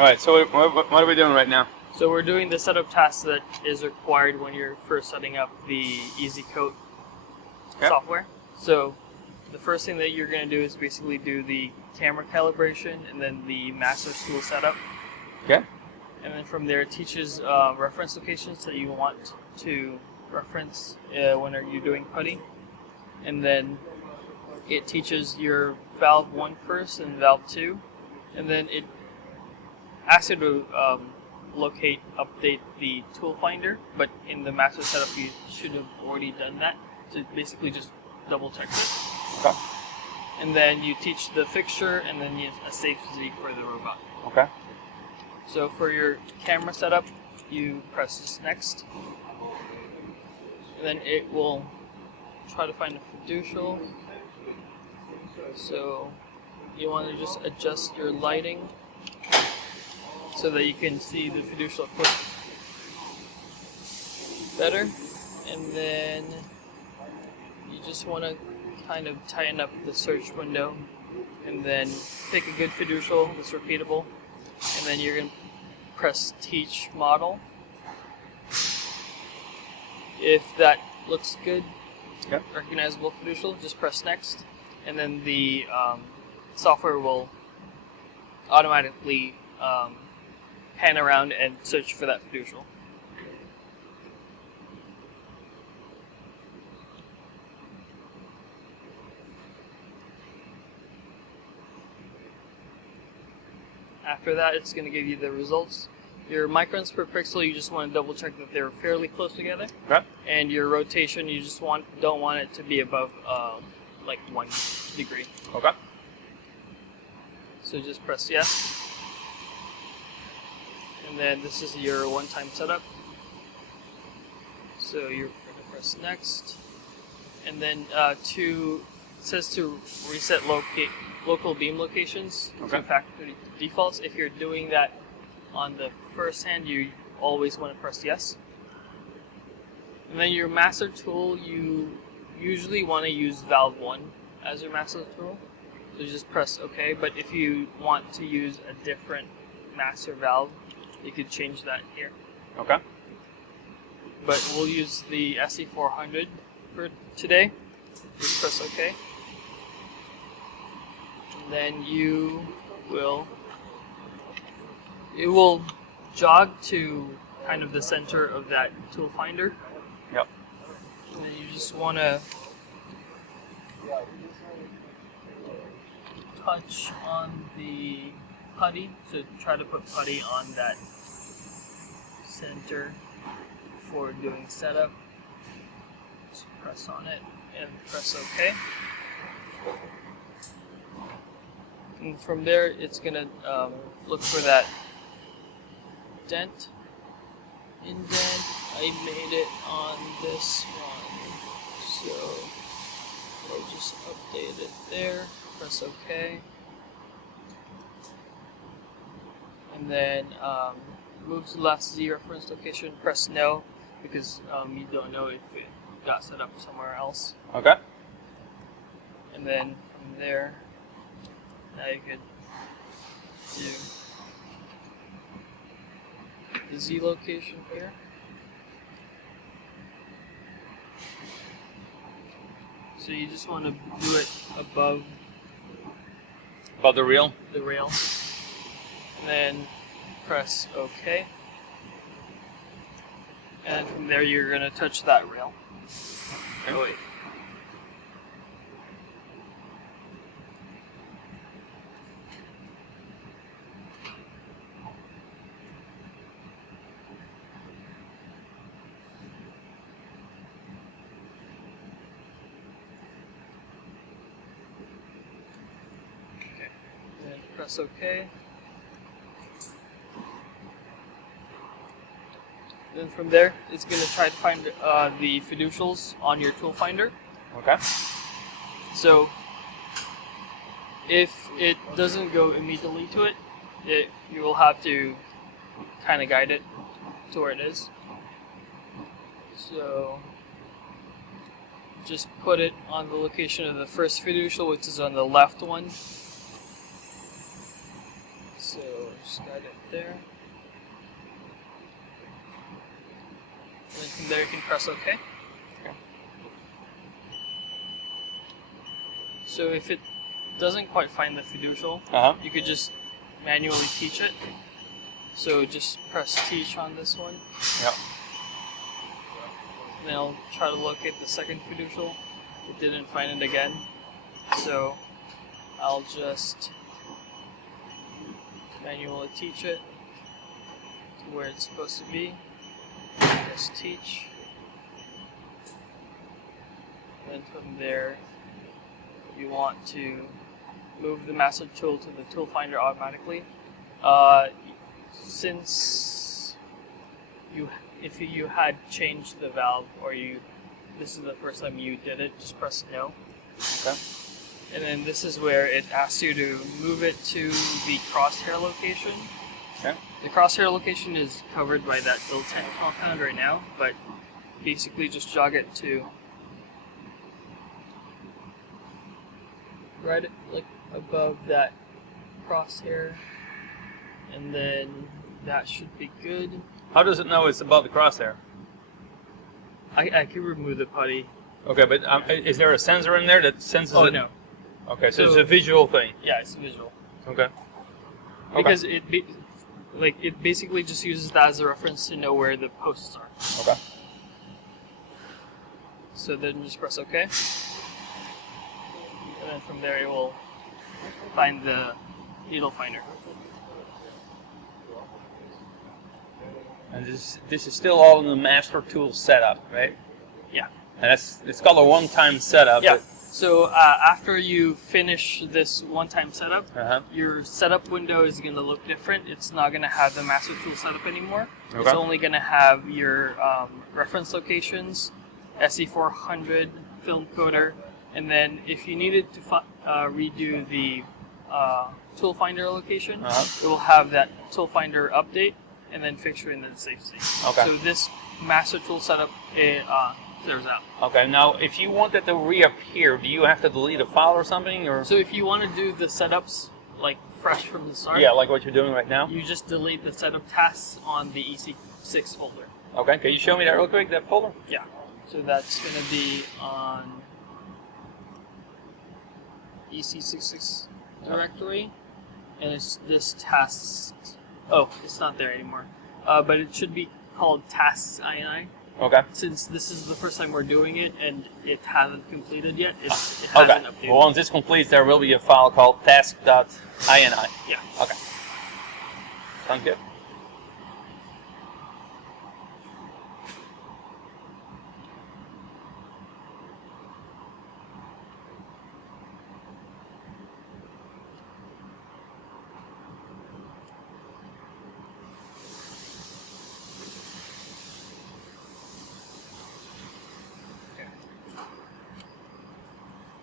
Alright, so what are we doing right now? So we're doing the setup task that is required when you're first setting up the EasyCoat software. So the first thing that you're going to do is basically do the camera calibration and then the master tool setup. Okay. And then from there it teaches reference locations that you want to reference when you're doing putty. And then it teaches your valve 1 first and valve 2. And then it asks you to update the tool finder, but in the master setup you should have already done that. So basically just double check it. Okay. And then you teach the fixture and then a safety for the robot. Okay. So for your camera setup, you press this next. And then it will try to find a fiducial. So you want to just adjust your lighting so that you can see the fiducial clip better. And then you just want to kind of tighten up the search window and then pick a good fiducial that's repeatable. And then you're going to press Teach Model. If that looks good, recognizable fiducial, just press Next. And then the software will automatically pan around and search for that fiducial. After that, it's going to give you the results. Your microns per pixel, you just want to double check that they're fairly close together. Okay. And your rotation, you just don't want it to be above like 1 degree. Okay. So just press yes. And then this is your one-time setup. So you're going to press next. And then it says to reset local beam locations to factory defaults. If you're doing that on the first hand, you always want to press yes. And then your master tool, you usually want to use valve 1 as your master tool. So just press OK. But if you want to use a different master valve, you could change that here. Okay. But we'll use the SL-1040 for today. Just press OK. And then it will jog to kind of the center of that tool finder. Yep. And then you just want to touch on the putty, so try to put putty on that center for doing setup. Just press on it and press OK. And from there, it's going to look for that indent. I made it on this one, so I'll just update it there. Press OK. And then move to the last Z reference location. Press no because you don't know if it got set up somewhere else. Okay. And then from there, now you could do the Z location here. So you just want to do it above the rail. The rail. And then press OK. And from there you're going to touch that rail. Okay. Oh, wait. Press OK. Then from there, it's going to try to find the fiducials on your tool finder. Okay. So if it doesn't go immediately to it, you will have to kind of guide it to where it is. So just put it on the location of the first fiducial, which is on the left one. So just got it there. And then from there you can press OK. Okay. So if it doesn't quite find the fiducial, you could just manually teach it. So just press teach on this one. Yep. Then I'll try to locate the second fiducial. It didn't find it again. So I'll just manually teach it to where it's supposed to be. Press teach. Then from there, you want to move the master tool to the tool finder automatically. Since if you had changed the valve, or this is the first time you did it, just press no. Okay. And then this is where it asks you to move it to the crosshair location. Okay. The crosshair location is covered by that build tent compound right now, but basically just jog it to right like above that crosshair, and then that should be good. How does it know it's above the crosshair? I can remove the putty. Okay, but is there a sensor in there that senses it? Oh no. Okay, so it's a visual thing. Yeah, it's visual. Okay. Because it basically just uses that as a reference to know where the posts are. Okay. So then just press OK. And then from there it will find the needle finder. And this is still all in the master tool setup, right? Yeah. And it's called a one-time setup. Yeah. So after you finish this one-time setup, Uh-huh. your setup window is going to look different. It's not going to have the master tool setup anymore. Okay. It's only going to have your reference locations, SE-400, film coder, and then if you needed to redo the tool finder location, it will have that tool finder update and then fixture in the safe state. Okay. So this master tool setup clears out. Okay. Now, if you want that to reappear, do you have to delete a file or something, or? So if you want to do the setups like fresh from the start, Yeah, like what you're doing right now. you just delete the setup tasks on the EC6 folder. Okay. Can you show me that real quick? That folder. Yeah. So that's going to be on EC66 directory, and it's this tasks. Oh, it's not there anymore. But it should be called tasks INI. Okay. Since this is the first time we're doing it and it hasn't completed yet, it hasn't Okay. updated. Well, once this completes, there will be a file called task.ini. Yeah. Okay. Sounds good.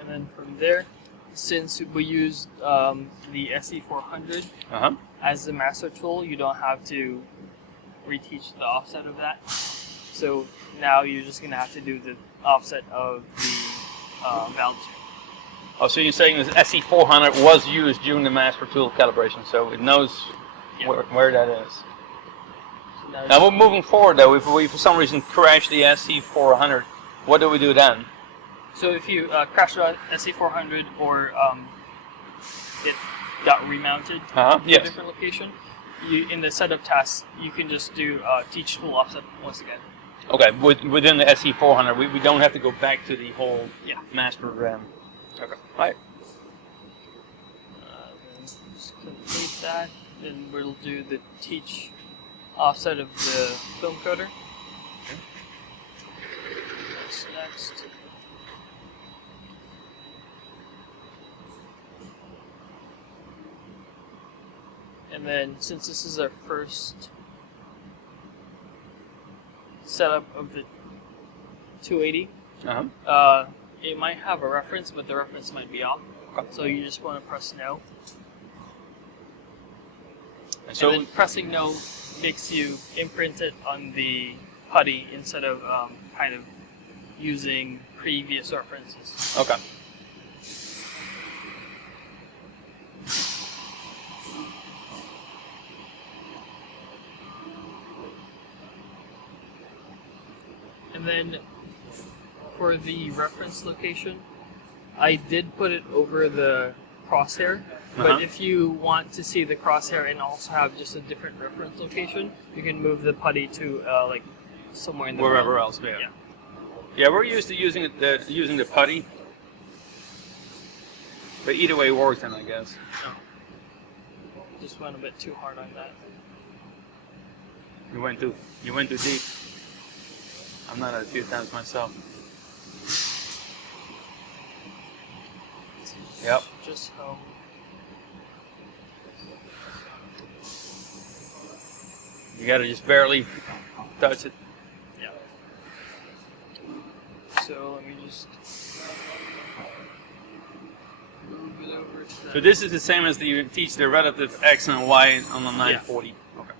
And then from there, since we used the SE-400 as the master tool, you don't have to reteach the offset of that. So now you're just going to have to do the offset of the valve tube. Oh, so you're saying this SE-400 was used during the master tool calibration, so it knows where that is. So Now, we're moving forward, though. If we, for some reason, crash the SE-400, what do we do then? So if you crash the SE-400 or it got remounted to a Yes. different location, in the setup tasks, you can just do teach tool offset once again. Okay, within the SE-400, we don't have to go back to the whole master RAM. Okay, right. Then just complete that. Then we'll do the teach offset of the film coder. That's next. And then, since this is our first setup of the 280, it might have a reference, but the reference might be off. So you just want to press no. And then pressing no makes you imprint it on the putty instead of kind of using previous references. Okay. then for the reference location, I did put it over the crosshair. But if you want to see the crosshair and also have just a different reference location, you can move the putty to like somewhere in the wherever middle. else. Yeah. Yeah, we're used to using it, using the putty. But either way works, then I guess. Oh. Just went a bit too hard on that. You went too deep. I'm not at a few times myself. Yep. Just how. You gotta just barely touch it. Yeah. So let me just move it over to that. So this is the same as you teach the relative X and Y on the 940. Okay.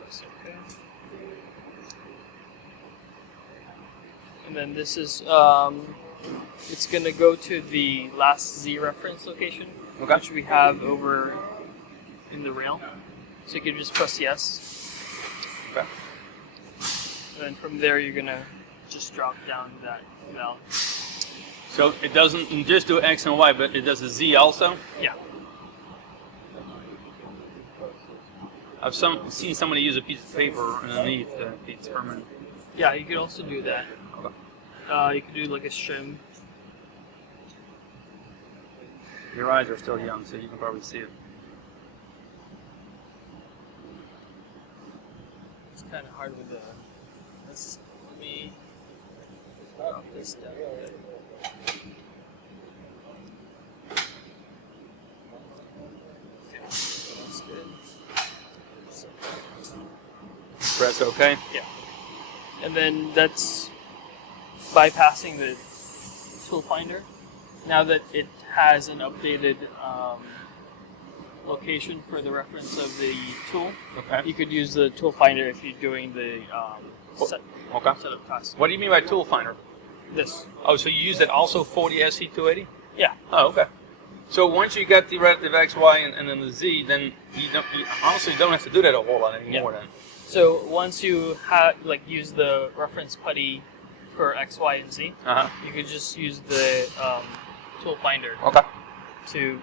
That's okay. And then this is it's gonna go to the last Z reference location, Okay. which we have over in the rail. So you can just press yes, Okay. and then from there you're gonna just drop down that valve. So it doesn't just do X and Y, but it does a Z also? Yeah. I've seen somebody use a piece of paper underneath to determine. Yeah, you could also do that. Okay. You could do like a shim. Your eyes are still young, so you can probably see it. It's kind of hard with the. Let me drop this down. Okay, that's good. So, Press OK. yeah, and then that's bypassing the tool finder. Now that it has an updated location for the reference of the tool, Okay. you could use the tool finder if you're doing the Okay. setup task. What do you mean by tool finder? This. Oh, so you use that also for the SC280? Yeah. Oh, okay. So once you get the relative X, Y, and then the Z, then you honestly don't have to do that a whole lot anymore. Yeah. Then. So once you use the reference putty for X, Y, and Z, you could just use the tool finder Okay. to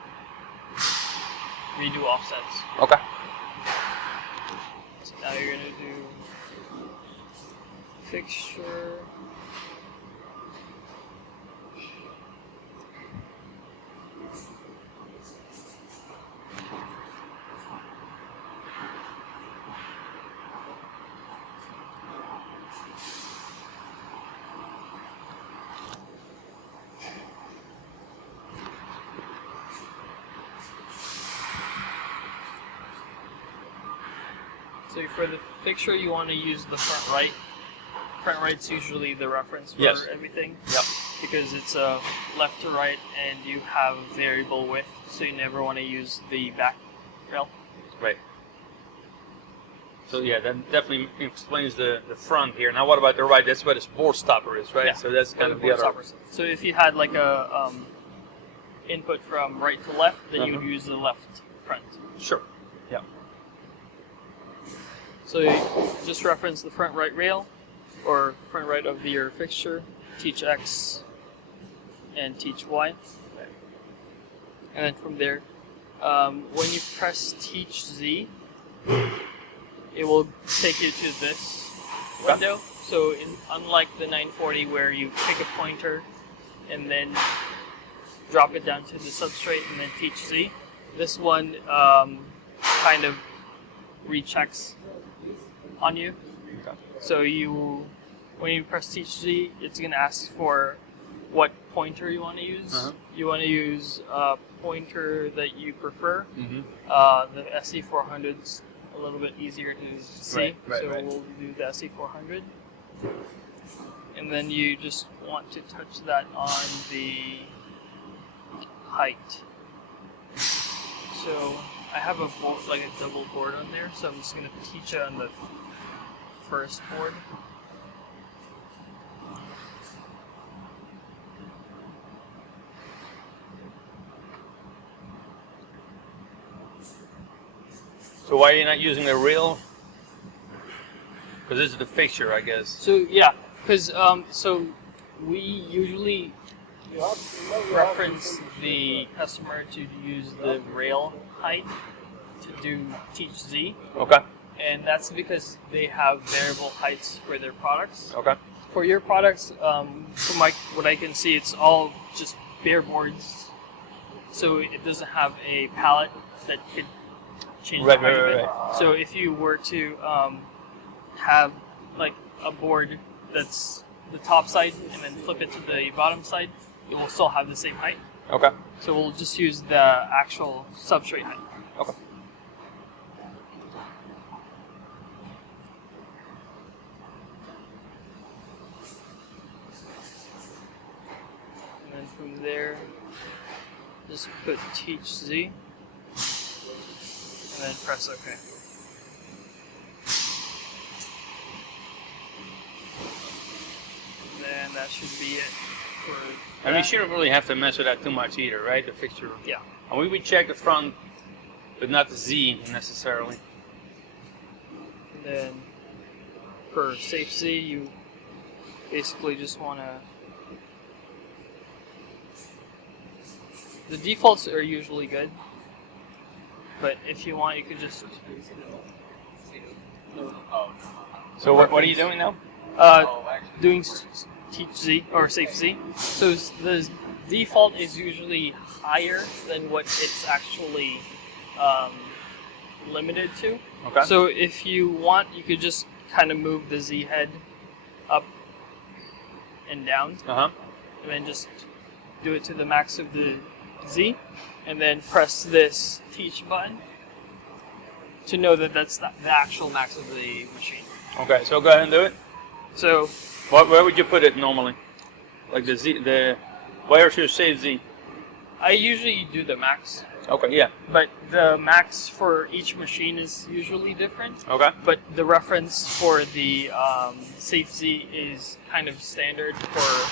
redo offsets. Okay. So now you're gonna do fixture. So for the fixture, you want to use the front right. Front right's usually the reference for Yes. everything. Yep. Because it's left to right, and you have variable width, so you never want to use the back rail. Right. So yeah, that definitely explains the front here. Now what about the right? That's where the board stopper is, right? Yeah. So that's kind of the other. Stoppers. So if you had like a input from right to left, then you would use the left front. Sure. Yeah. So you just reference the front right rail, or front right of your fixture, teach X, and teach Y. And then from there, when you press teach Z, it will take you to this window. So unlike the 940 where you pick a pointer and then drop it down to the substrate and then teach Z, this one kind of rechecks on you. Okay. So when you press teach Z, it's going to ask for what pointer you want to use. You want to use a pointer that you prefer. The SC-400's a a little bit easier to see. Right, So right. we'll do the SE-400. And then you just want to touch that on the height. So I have a board, like a double board on there, so I'm just going to teach it on the first board. So why are you not using the real? Because this is the fixture, I guess. So yeah, because so we usually reference the customer to use the rail height to do teach Z, Okay. and that's because they have variable heights for their products. Okay. For your products, from what I can see, it's all just bare boards, so it doesn't have a palette that could change the height of it. Right. So if you were to have like a board that's the top side and then flip it to the bottom side, it will still have the same height. Okay. So we'll just use the actual substrate height. Okay. And then from there, just put teach Z, and then press OK. And then that should be it for I mean, you that. shouldn't really have to mess with that too much either, right? The fixture. Yeah. And we would check the front, but not the Z necessarily. And then for safe Z, you basically just want to. The defaults are usually good, but if you want, you could just. So what are you doing now? Doing teach Z or safe Z. So the default is usually higher than what it's actually limited to. Okay. So if you want, you could just kind of move the Z head up and down, Uh-huh. and then just do it to the max of the Z, and then press this teach button to know that that's the actual max of the machine. Okay, so go ahead and do it. So Where would you put it normally? Like the Z, where's your save Z? I usually do the max, Okay, yeah. but the max for each machine is usually different. Okay. But the reference for the safe Z is kind of standard for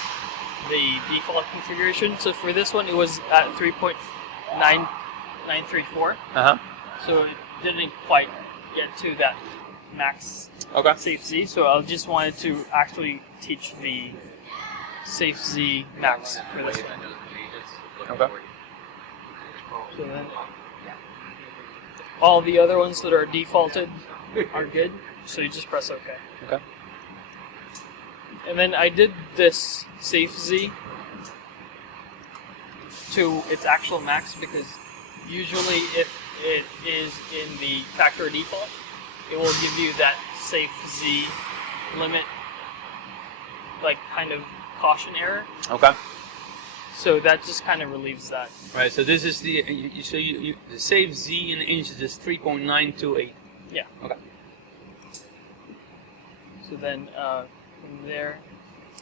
the default configuration. So for this one, it was at 3.934. Uh-huh. So it didn't quite get to that max Okay. safe Z. So I just wanted to actually teach the safe Z max for this one. Okay. So then all the other ones that are defaulted are good. So you just press OK. Okay. And then I did this safe Z to its actual max because usually if it is in the factory default, it will give you that safe Z limit, like kind of caution error. Okay. So that just kind of relieves that. Right. So this is the the save Z in inches is 3.928. Yeah. Okay. So then from there,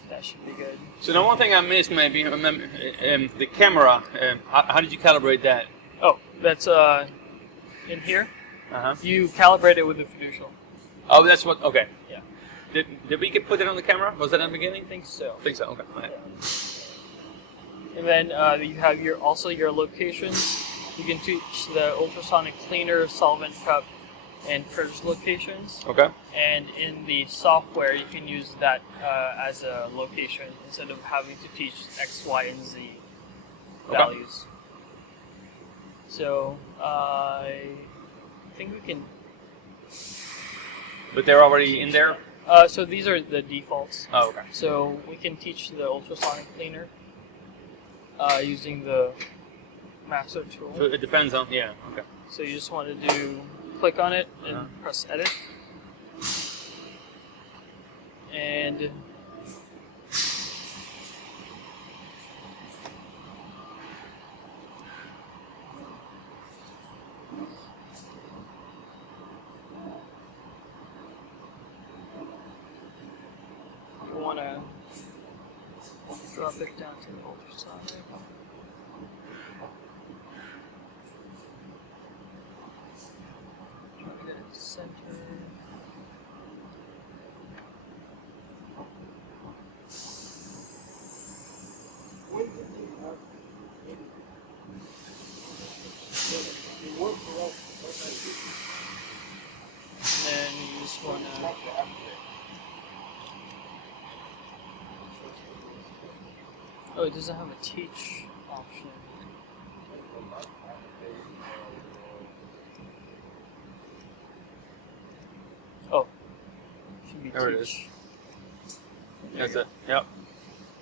that should be good. So the one thing I missed maybe the camera. How did you calibrate that? Oh, that's in here. Uh-huh. You calibrate it with the fiducial. Oh, that's what. Okay. Yeah. Did we put it on the camera? Was that in the beginning? I think so. I think so. Okay. All right. And then you have also your locations. You can teach the ultrasonic cleaner, solvent cup, and purge locations. Okay. And in the software, you can use that as a location instead of having to teach X, Y, and Z values. So I think we can. But they're already in there? So these are the defaults. Oh, okay. So we can teach the ultrasonic cleaner using the master tool. So it depends on, yeah, okay. So you just want to click on it and press edit. And drop it down to the ultrasonic. Try to get it centered. And then you just want to oh, it doesn't have a teach option. Oh, should be There it teach. That's it. Yep.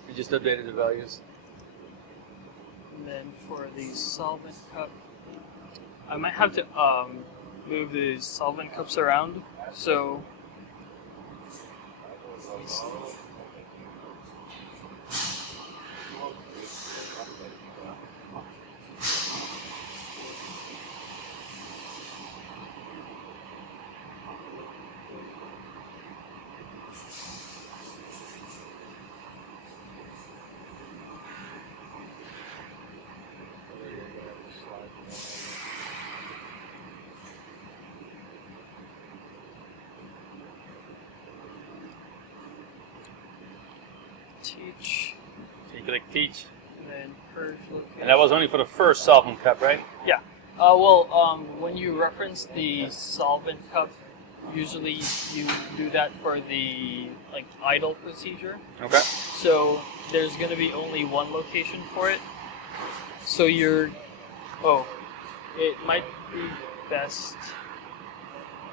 We just updated the values. And then for the solvent cup, I might have to move the solvent cups around. So, let me see. Teach, So you click teach. and then purge location. And that was only for the first solvent cup, right? Yeah. When you reference the solvent cup, usually you do that for the idle procedure. Okay. So there's going to be only one location for it. So it might be best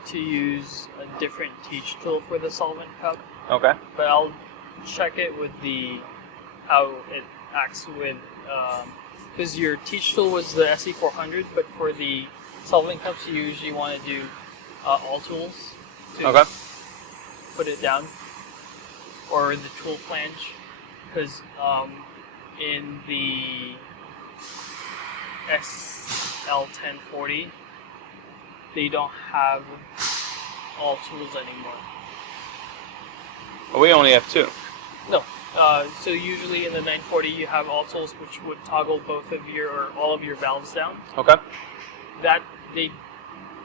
to use a different teach tool for the solvent cup. Okay. But I'll check it with how it acts with, because your teach tool was the SE-400, but for the solvent cups you usually want to do all tools to put it down, or the tool flange, because in the SL-1040 they don't have all tools anymore. Well, we only have two. No. So usually in the 940 you have all tools which would toggle both of all of your valves down. Okay. That they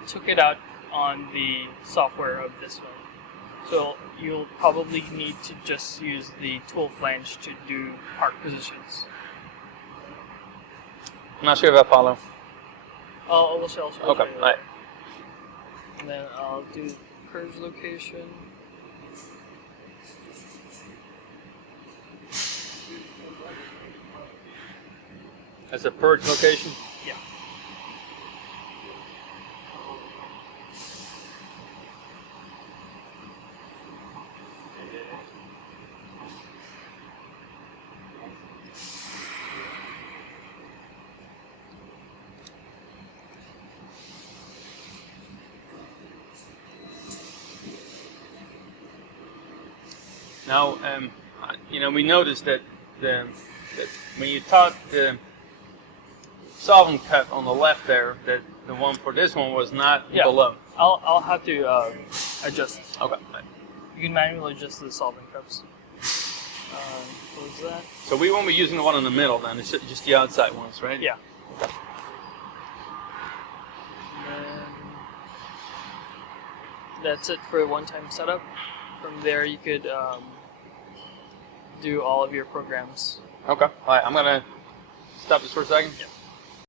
took it out on the software of this one. So you'll probably need to just use the tool flange to do part positions. I'm not sure if I follow. I'll show you. Okay. All right. And then I'll do purge location. That's a purge location. Yeah. Now, we noticed that that when you taught the solvent cut on the left there, that the one for this one was not below. I'll have to adjust. Okay. You can manually adjust the solvent cups. Close that. So we won't be using the one in the middle then. It's just the outside ones, right? Yeah. And then that's it for a one-time setup. From there, you could do all of your programs. Okay. All right. I'm gonna stop this for a second. Yeah.